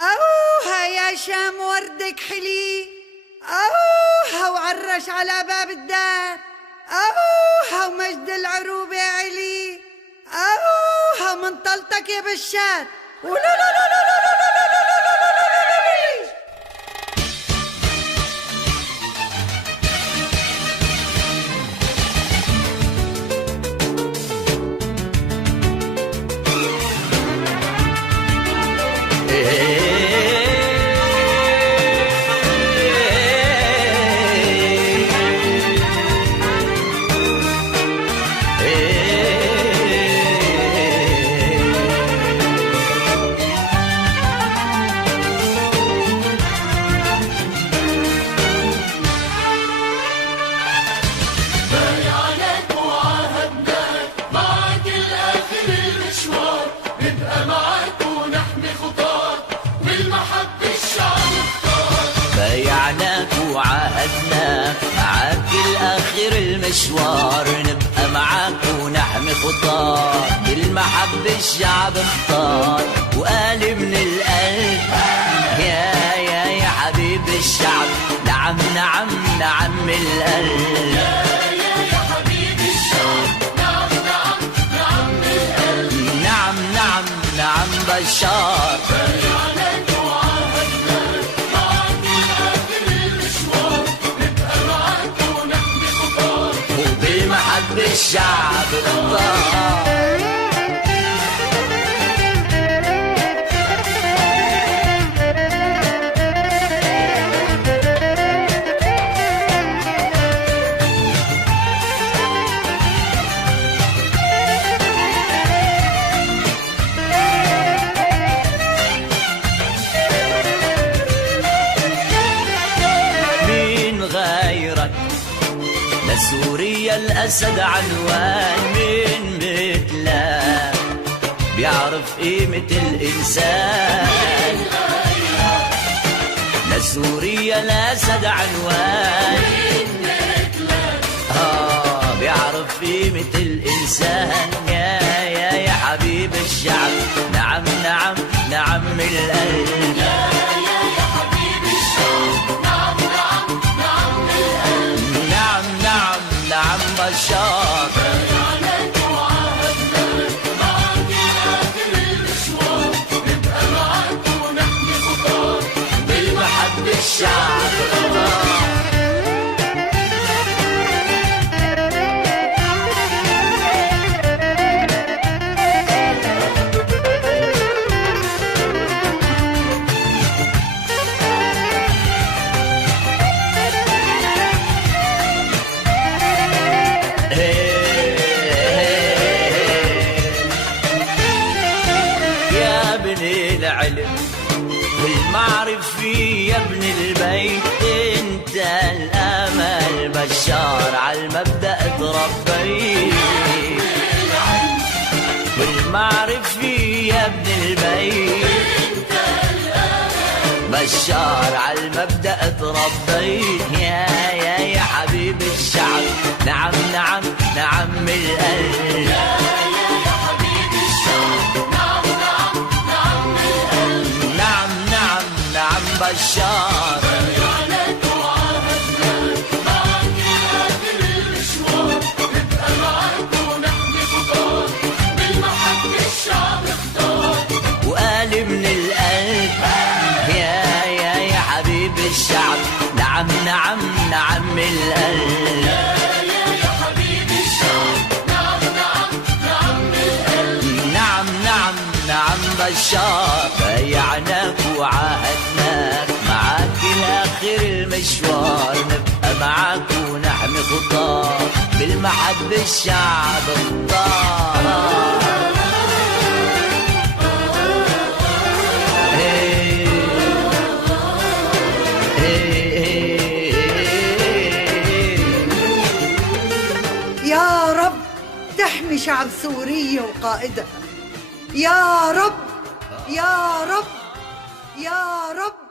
أوها يا شام وردك حلي، أوها وعرش على باب الدار، أوها ومجد العروبة علي، أوها من طلتك يا بشار. ولا لا لا لا لا لا لا لا لا لا لا لا لا لا. بايعناك وعاهدناك معاك الآخر المشوار، نبقى معاك ونحمي خطاك بالمحبة الشعب اختار. وقال من القلب يا حبيب الشعب، نعم نعم نعم القلب، يا حبيب الشعب، نعم نعم نعم القلب، نعم نعم نعم بشار. بالشعب اختار. مين غيرك لسوريا الأسد عنوان، من مثله بيعرف قيمة الإنسان. لسوريا الأسد عنوان، بيعرف قيمة الإنسان. يا حبيب الشعب، نعم نعم نعم القلب، يا حبيب الشعب، نعم نعم نعم القلب، نعم نعم نعم بشار. بايعناك وعاهدناك معاك الآخر المشوار، نبقى معاك ونحمي خطاك بالمحبة الشعب اختار. يا ابن العلم والمعرف يا ابن البيت، انت الامل بشار عالمبدأ تربيت. والمعرف يا ابن البيت، بشار عالمبدأ تربيت. يا حبيب الشعب، نعم نعم نعم القلب، يا حبيب الشعب، نعم نعم نعم القلب، نعم نعم نعم بشار. بايعناك وعاهدناك معاك الآخر المشوار، نبقى معاك ونحمي خطاك بالمحبة الشعب اختار. وقال من القلب يا حبيب الشعب، نعم نعم نعم القلب، يا حبيب الشعب، نعم نعم نعم القلب، نعم نعم نعم بشار. بايعناك وعاهدناك معاك الآخر المشوار، نبقى معاك ونحمي خطاك بالمحبة الشعب اختار. يا رب تحمي شعب سوريا وقائدها، يا رب يا رب يا رب.